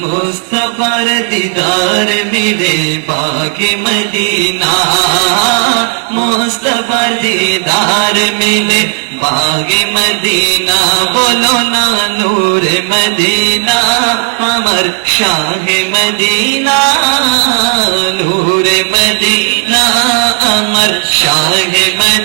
মুস্তফার দিদার মিলে বাগে মদিনা। মুস্তফার দিদার মিলে বাগে মদিনা। বলো না নূর মদিনা, আমার শাহ মদিনা। নূর মদিনা, আমার শাহ মদিনা।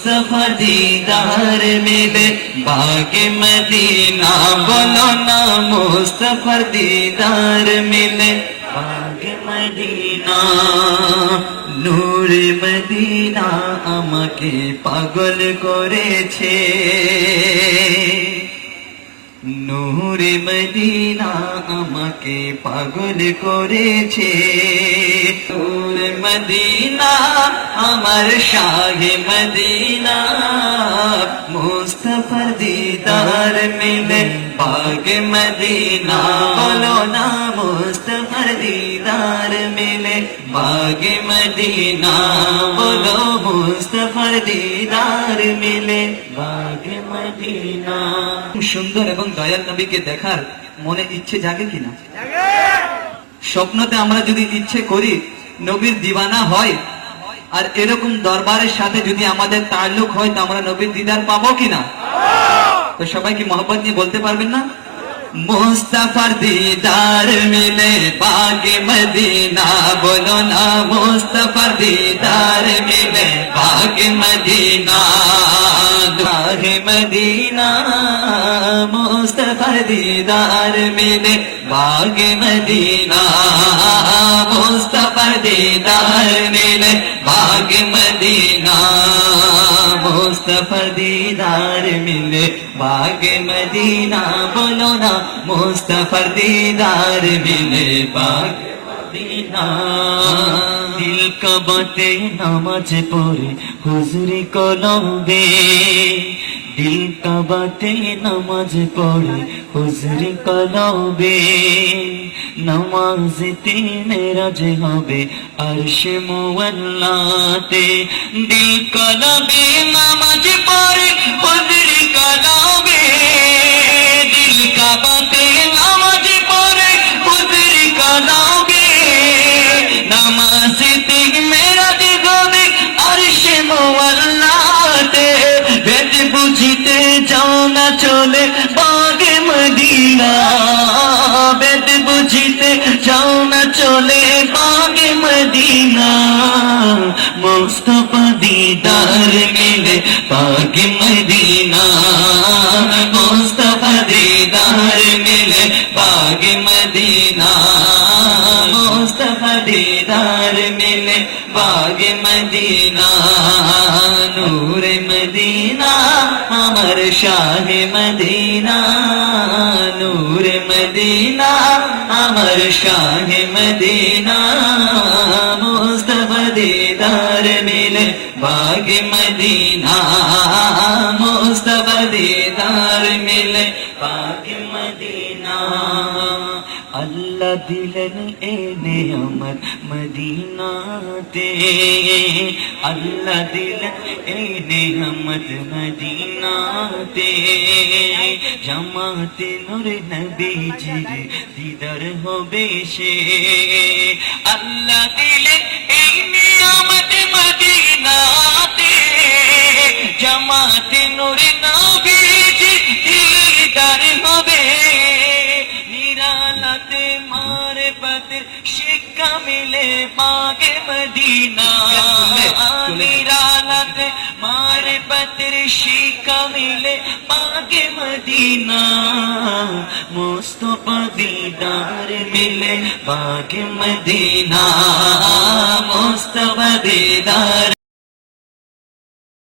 মুস্তফা দিদার মিলে বাগে মদিনা বলো না মুস্তফার দিদার মিলে বাগে মদিনা নূর মদিনা আমাকে পাগল করেছে। নূরে মদিনা আমাকে পাগল করেছে। মদিনা আমার শাহে মদিনা। মুস্তফার দিদার মিলে পাগ মদিনা। বলো না মুস্তফার দিদার মিলে বাগ মদিনা। বলো মুস্তফার দিদার মিলে বাগ মদিনা। সুন্দর এবং দয়াল নবীকে দেখার মনে ইচ্ছে জাগে কিনা? স্বপ্নতে আমরা যদি ইচ্ছে করি নবীর দিবানা হয়, আর এরকম দরবারের সাথে যদি আমাদের তাল্লুক হয়, তো আমরা নবীর দিদার পাবো কিনা? তো সবাই কি মোহাম্মত নিয়ে বলতে পারবেন না? মুস্তাফার দিদার মিলে বাগে মদিনা, বলো না মুস্তাফার দিদার মিলে বাগে মদিনা বাগে মদিনা, মুস্তাফার দিদার মিলে বাগে মদিনা। দিদার মিলে বাগে মদিনা মুস্তফা দিদার মিলে বাগ মদিনা বলো না মুস্তফা দিদার মিলে বাগ মদিনা দিল কবতে নামাজ পড়ে হুজুরি কলম্বে দিল কাবাতে নামাজ পড়ে, হুজুর কলবে। নামাজতে মেরাজ হবে আরশে মোয়াল্লাতে দিল কলবে নামাজ পড়ে, হুজুরি চলে বাগে মদিনা। মুস্তফা দিদার মিলে বাগে মদিনা। মুস্তফা দিদার মিলে বাগে মদিনা। মুস্তফা দিদার মিলে বাগে মদিনা। নূর মদিনা, আমার শাহ মদিনা। নূর মদিনা আমার শাহ মদিনা মুস্তফা দিদার মিলে বাগ মদিনা মুস্তফা দিদার মিলে বাগ মদিনা আল্লাহ দিলেন এনে আমার মদিনাতে আল্লাহ দিলেন এনে আমার মদিনাতে জামাতে নূর নবীজির দিদার হবে সে আল্লাহ দিলেন এনে আমার শিক্ষা মিলে বাগে মদিনা মারে পথের শিক্ষা মিলে বাগে মদিনা মুস্তফা দিদার মিলে বাগে মদিনা মুস্তফা দিদার